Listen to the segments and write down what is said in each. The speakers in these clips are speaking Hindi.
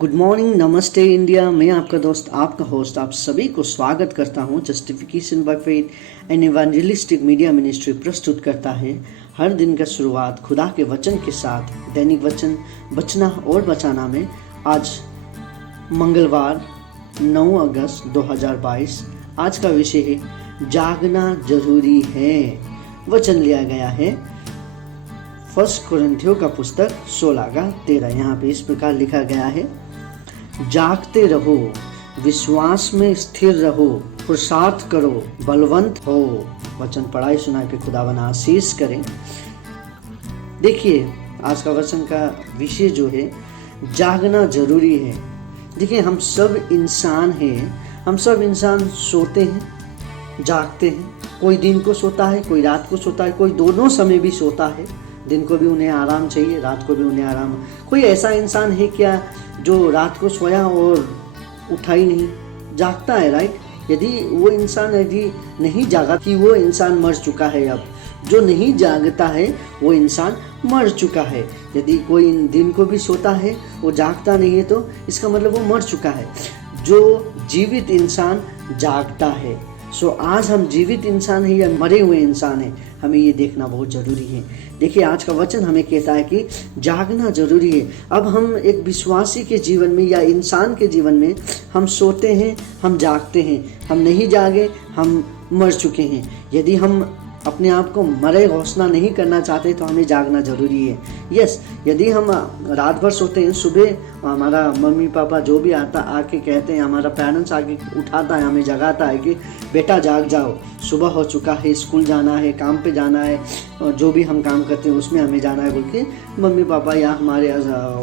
गुड मॉर्निंग, नमस्ते इंडिया। मैं आपका दोस्त, आपका होस्ट, आप सभी को स्वागत करता हूं। Justification by faith and evangelistic media ministry प्रस्तुत करता है हर दिन का शुरुआत खुदा के वचन के साथ। दैनिक वचन बचना और बचाना में आज मंगलवार 9 अगस्त 2022 आज का विषय है जागना जरूरी है। वचन लिया गया है 1 कुरिन्थियों का पुस्तक 16:13। यहाँ पे इस प्रकार लिखा गया है, जागते रहो, विश्वास में स्थिर रहो, पुरुषार्थ करो, बलवंत हो। वचन पढ़ाई सुनाई पे खुदावन आशीष करें। देखिए, आज का वचन का विषय जो है जागना जरूरी है। देखिए, हम सब इंसान हैं, हम सब इंसान सोते हैं, जागते हैं। कोई दिन को सोता है, कोई रात को सोता है, कोई दोनों समय भी सोता है। दिन को भी उन्हें आराम चाहिए, रात को भी उन्हें आराम। कोई ऐसा इंसान है क्या जो रात को सोया और उठा ही नहीं, जागता है, राइट? यदि वो इंसान यदि नहीं जागा कि वो इंसान मर चुका है। अब जो नहीं जागता है वो इंसान मर चुका है। यदि कोई दिन को भी सोता है, वो जागता नहीं है, तो इसका मतलब वो मर चुका है। जो जीवित इंसान जागता है। आज हम जीवित इंसान हैं या मरे हुए इंसान हैं, हमें ये देखना बहुत जरूरी है। देखिए, आज का वचन हमें कहता है कि जागना जरूरी है। अब हम एक विश्वासी के जीवन में या इंसान के जीवन में हम सोते हैं, हम जागते हैं। हम नहीं जागे, हम मर चुके हैं। यदि हम अपने आप को मरे घोषणा नहीं करना चाहते तो हमें जागना जरूरी है। यस, यदि हम रात भर सोते हैं, सुबह हमारा मम्मी पापा जो भी आता आके कहते हैं, हमारा पेरेंट्स आके उठाता है, हमें जगाता है कि बेटा जाग जाओ, सुबह हो चुका है, स्कूल जाना है, काम पे जाना है, जो भी हम काम करते हैं उसमें हमें जाना है बोल के मम्मी पापा या हमारे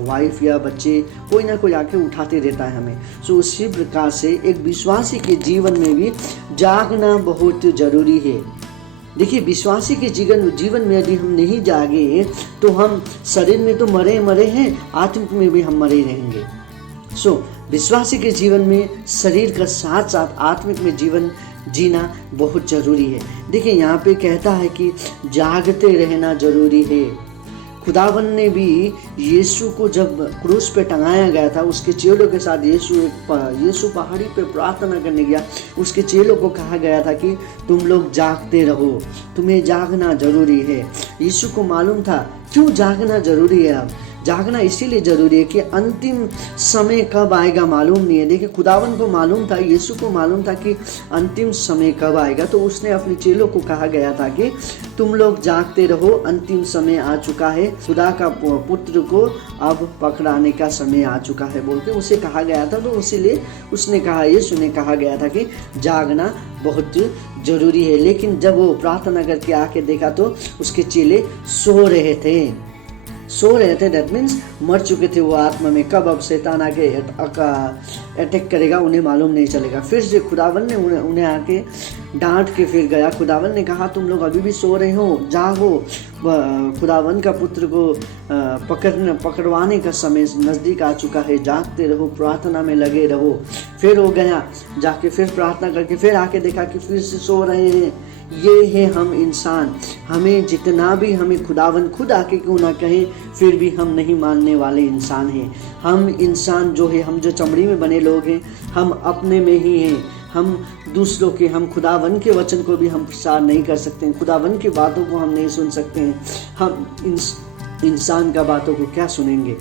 वाइफ या बच्चे कोई ना कोई आके उठाते रहता है हमें। उसी प्रकार से एक विश्वासी के जीवन में भी जागना बहुत जरूरी है। देखिए, विश्वासी के जीवन में यदि हम नहीं जागे तो हम शरीर में तो मरे हैं, आत्मिक में भी हम मरे रहेंगे। विश्वासी के जीवन में शरीर का साथ साथ आत्मिक में जीवन जीना बहुत जरूरी है। देखिए, यहाँ पे कहता है कि जागते रहना जरूरी है। खुदावन ने भी यीशु को जब क्रूस पे टंगाया गया था, उसके चेलों के साथ यीशु पहाड़ी पे प्रार्थना करने गया। उसके चेलों को कहा गया था कि तुम लोग जागते रहो, तुम्हें जागना जरूरी है। यीशु को मालूम था क्यों जागना जरूरी है। अब जागना इसीलिए जरूरी है कि अंतिम समय कब आएगा मालूम नहीं है। देखिए, खुदावन को मालूम था, यीशु को मालूम था कि अंतिम समय कब आएगा, तो उसने अपने चेलों को कहा गया था कि तुम लोग जागते रहो, अंतिम समय आ चुका है, खुदा का पुत्र को अब पकड़ाने का समय आ चुका है बोल के उसे कहा गया था। तो इसीलिए उसने कहा, यीशु ने कहा गया था कि जागना बहुत जरूरी है। लेकिन जब वो प्रार्थना करके आके देखा तो उसके चेले सो रहे थे। दैट मीन्स मर चुके थे वो आत्मा में। कब अब शैतान आके अटैक करेगा उन्हें मालूम नहीं चलेगा। फिर से खुदावन ने उन्हें आके डांट के फिर गया। खुदावन ने कहा, तुम लोग अभी भी सो रहे हो, जागो, खुदावन का पुत्र को पकड़वाने का समय नज़दीक आ चुका है, जागते रहो, प्रार्थना में लगे रहो। फिर वो गया, जाके फिर प्रार्थना करके फिर आके देखा कि फिर से सो रहे हैं। ये है हम इंसान। हमें जितना भी हमें खुदावन खुद आके क्यों ना कहे, फिर भी हम नहीं मानने वाले इंसान हैं। हम इंसान जो है, हम जो चमड़ी में बने लोग हैं, हम अपने में ही हैं। हम दूसरों के, हम खुदावन के वचन को भी हम प्रचार नहीं कर सकते हैं, खुदावन की बातों को हम नहीं सुन सकते हैं। हम इंसान का बातों को क्या सुनेंगे।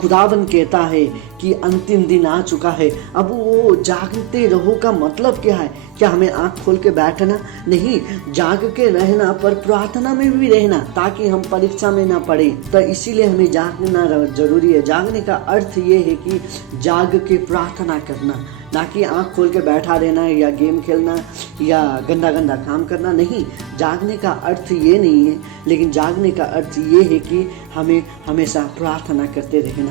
खुदावन कहता है कि अंतिम दिन आ चुका है। अब वो जागते रहो का मतलब क्या है? क्या हमें आंख खोल के बैठना? नहीं, जाग के रहना, पर प्रार्थना में भी रहना, ताकि हम परीक्षा में ना पड़े। तो इसीलिए हमें जागना जरूरी है। जागने का अर्थ ये है कि जाग के प्रार्थना करना, ना कि आंख खोल के बैठा रहना या गेम खेलना या गंदा गंदा काम करना। नहीं, जागने का अर्थ ये नहीं है, लेकिन जागने का अर्थ ये है कि हमें हमेशा प्रार्थना करते रहना।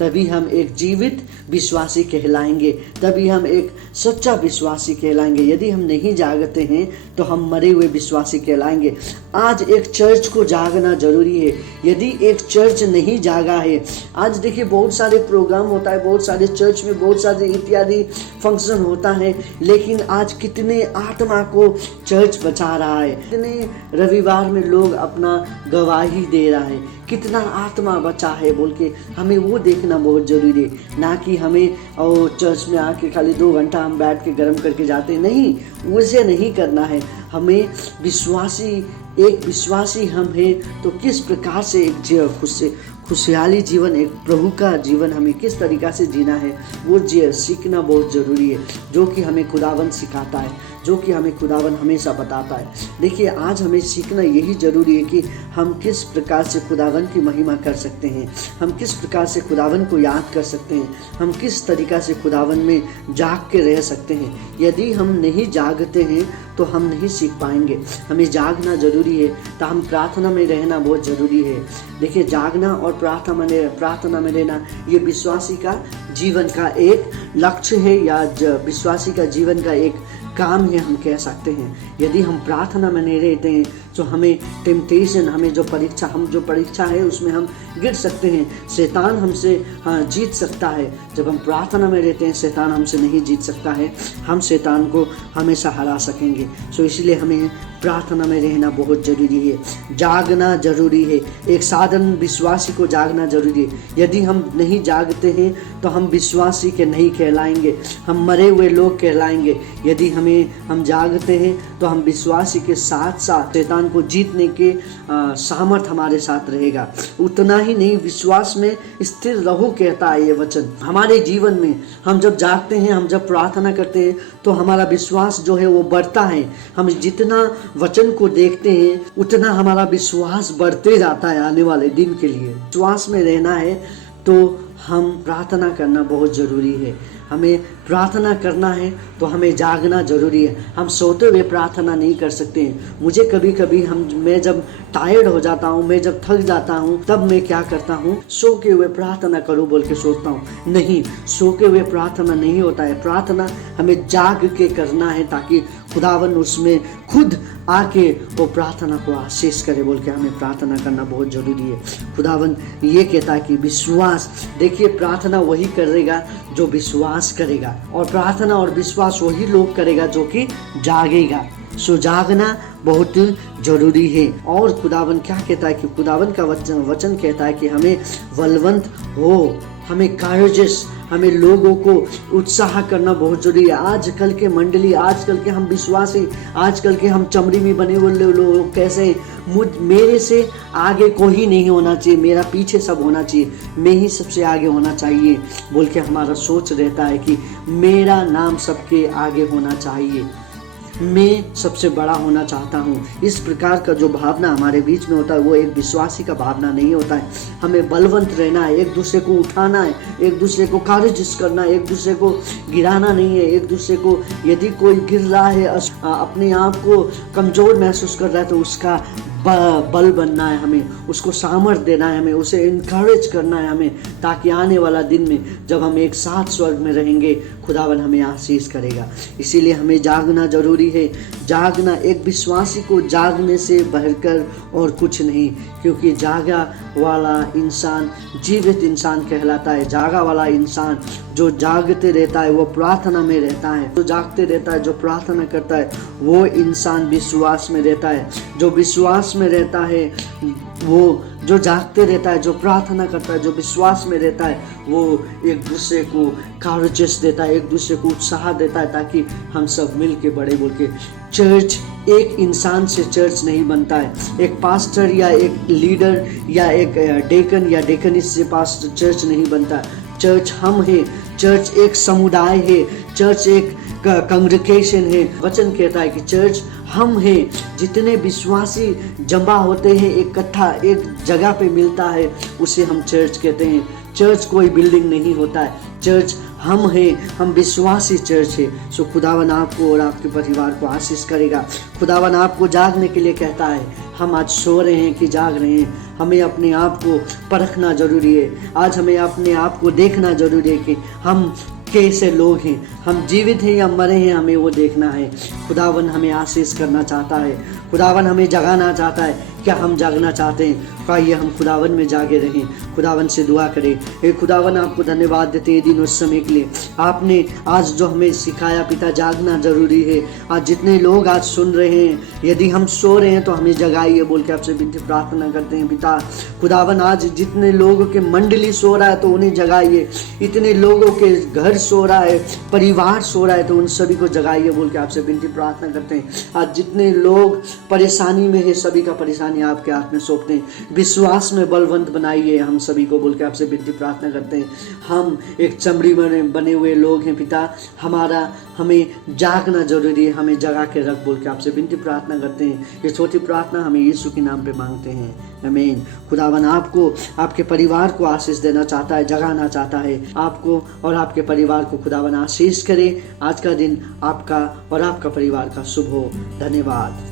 तभी हम एक जीवित विश्वासी कहलाएंगे, तभी हम एक सच्चा विश्वासी कहलाएंगे। यदि हम नहीं जागते हैं तो हम मरे हुए विश्वासी कहलाएंगे। आज एक चर्च को जागना जरूरी है। यदि एक चर्च नहीं जागा है, आज देखिए बहुत सारे प्रोग्राम होता है, बहुत सारे चर्च में बहुत सारे इत्यादि फंक्शन होता है, लेकिन आज कितने आत्मा को चर्च बचा रहा है। कितने रविवार में लोग अपना गवाही दे रहा है, कितना आत्मा बचा है बोल के हमें वो देखना बहुत जरूरी है। ना कि हमें और चर्च में आके खाली 2 घंटा हम बैठ के गर्म करके जाते, नहीं, उसे नहीं करना है। हमें एक विश्वासी हम हैं तो किस प्रकार से एक खुशहाली जीवन, एक प्रभु का जीवन हमें किस तरीक़ा से जीना है वो सीखना बहुत ज़रूरी है, जो कि हमें खुदावन सिखाता है, जो कि हमें खुदावन हमेशा बताता है। देखिए, आज हमें सीखना यही ज़रूरी है कि हम किस प्रकार से खुदावन की महिमा कर सकते हैं, हम किस प्रकार से खुदावन को याद कर सकते हैं, हम किस तरीक़ा से खुदावन में जाग के रह सकते हैं। यदि हम नहीं जागते हैं तो हम नहीं सीख पाएंगे। हमें जागना ज़रूरी है, तो हम प्रार्थना में रहना बहुत ज़रूरी है। देखिए, जागना और प्रार्थना में रहना ये विश्वासी का जीवन का एक लक्ष्य है, या विश्वासी का जीवन का एक काम है, हम कह सकते हैं। यदि हम प्रार्थना में नहीं रहते हैं तो हमें टेम्पटेशन, हम जो परीक्षा है उसमें हम गिर सकते हैं। शैतान हमसे जीत सकता है। जब हम प्रार्थना में रहते हैं शैतान हमसे नहीं जीत सकता है, हम शैतान को हमेशा हरा सकेंगे। सो इसलिए हमें प्रार्थना में रहना बहुत ज़रूरी है, जागना ज़रूरी है। एक साधारण विश्वासी को जागना ज़रूरी है। यदि हम नहीं जागते हैं तो हम विश्वासी के नहीं कहलाएंगे, हम मरे हुए लोग कहलाएंगे। यदि हम जागते हैं तो हम विश्वासी के साथ साथ शैतान को जीतने के सामर्थ हमारे साथ रहेगा। उतना ही नहीं, विश्वास में स्थिर रहो कहता है ये वचन। हमारे जीवन में हम जब जागते हैं, हम जब प्रार्थना करते हैं तो हमारा विश्वास जो है वो बढ़ता है। हम जितना वचन को देखते हैं उतना हमारा विश्वास बढ़ते जाता है आने वाले दिन के लिए। विश्वास में रहना है तो हम प्रार्थना करना बहुत ज़रूरी है। हमें प्रार्थना करना है तो हमें जागना ज़रूरी है। हम सोते हुए प्रार्थना नहीं कर सकते हैं। मुझे कभी कभी मैं जब टायर्ड हो जाता हूँ, मैं जब थक जाता हूँ, तब मैं क्या करता हूँ, सो के हुए प्रार्थना करूँ बोल के सोचता हूँ। नहीं, सो के हुए प्रार्थना नहीं होता है। प्रार्थना हमें जाग के करना है ताकि खुदावन उसमें खुद आके वो प्रार्थना को आशीष करे बोल के हमें प्रार्थना करना बहुत ज़रूरी है। खुदावन ये कहता है कि विश्वास, देखिए प्रार्थना वही करेगा जो विश्वास करेगा, और प्रार्थना और विश्वास वही लोग करेगा जो कि जागेगा। सो जागना बहुत जरूरी है। और खुदावन क्या कहता है कि खुदावन का वचन कहता है कि हमें बलवंत हो, हमें करेजियस, हमें लोगों को उत्साह करना बहुत जरूरी है। आजकल के मंडली, आजकल के हम विश्वासी, आजकल के हम चमड़ी में बने हुए लोग कैसे, मेरे से आगे कोई नहीं होना चाहिए, मेरा पीछे सब होना चाहिए, मैं ही सबसे आगे होना चाहिए बोल के हमारा सोच रहता है कि मेरा नाम सबके आगे होना चाहिए, मैं सबसे बड़ा होना चाहता हूँ। इस प्रकार का जो भावना हमारे बीच में होता है वो एक विश्वासी का भावना नहीं होता है। हमें बलवंत रहना है, एक दूसरे को उठाना है, एक दूसरे को करेजियस करना है, एक दूसरे को गिराना नहीं है। एक दूसरे को, यदि कोई गिर रहा है, अपने आप को कमज़ोर महसूस कर रहा है, तो उसका बल बनना है, हमें उसको सामर्थ्य देना है, हमें उसे इनकरेज करना है हमें, ताकि आने वाला दिन में जब हम एक साथ स्वर्ग में रहेंगे खुदावन हमें आशीष करेगा। इसीलिए हमें जागना जरूरी है। जागना, एक विश्वासी को जागने से बढ़कर और कुछ नहीं, क्योंकि जागा वाला इंसान जीवित इंसान कहलाता है। जागा वाला इंसान जो जागते रहता है वो प्रार्थना में रहता है, जो जागते रहता है, जो प्रार्थना करता है वो इंसान विश्वास में रहता है। जो विश्वास में रहता है वो, जो जागते रहता है, जो प्रार्थना करता है, जो विश्वास में रहता है, वो एक दूसरे को करेजियस देता है, एक दूसरे को उत्साह देता है, ताकि हम सब मिल के बड़े बोल के। चर्च, एक इंसान से चर्च नहीं बनता है, एक पास्टर या एक लीडर या एक डेकन या डेकनिस से पास्टर चर्च नहीं बनता। चर्च हम हैं, चर्च एक समुदाय है, चर्च एक कांग्रेगेशन है। वचन कहता है कि चर्च हम हैं। जितने विश्वासी जमा होते हैं इकट्ठा एक जगह पे मिलता है, उसे हम चर्च कहते हैं। चर्च कोई बिल्डिंग नहीं होता है, चर्च हम हैं, हम विश्वासी चर्च है। सो खुदावन आपको और आपके परिवार को आशीष करेगा। खुदावन आपको जागने के लिए कहता है। हम आज सो रहे हैं कि जाग रहे हैं, हमें अपने आप को परखना जरूरी है। आज हमें अपने आप को देखना जरूरी है कि हम कैसे लोग हैं, हम जीवित हैं या मरे हैं, हमें वो देखना है। खुदावन हमें आशीष करना चाहता है, खुदावन हमें जगाना चाहता है। क्या हम जागना चाहते हैं? आइए हम खुदावन में जागे रहें, खुदावन से दुआ करें। हे खुदावन, आपको धन्यवाद देते हैं दिन और समय के लिए। आपने आज जो हमें सिखाया पिता, जागना जरूरी है। आज जितने लोग आज सुन रहे हैं, यदि हम सो रहे हैं तो हमें जगाइए बोल के आपसे विनती प्रार्थना करते हैं पिता। खुदावन, आज जितने लोगों के मंडली सो रहा है तो उन्हें जगाइए, इतने लोगों के घर सो रहा है, परिवार सो रहा है तो उन सभी को जगाइए बोल के आपसे विनती प्रार्थना करते हैं। आज जितने लोग परेशानी में है, सभी का परेशानी आपके हाथ में सौंपते हैं। विश्वास में बलवंत बनाइए हम सभी को बोल के आपसे विनती प्रार्थना करते हैं। हम एक चमड़ी में बने हुए लोग हैं पिता, हमें जागना जरूरी है, हमें जगा के रख बोल के आपसे विनती प्रार्थना करते हैं। ये छोटी प्रार्थना हमें यीशु के नाम पे मांगते हैं, आमीन। खुदावन आपको, आपके परिवार को आशीष देना चाहता है, जगाना चाहता है। आपको और आपके परिवार को खुदावन आशीष करे। आज का दिन आपका और आपका परिवार का शुभ हो। धन्यवाद।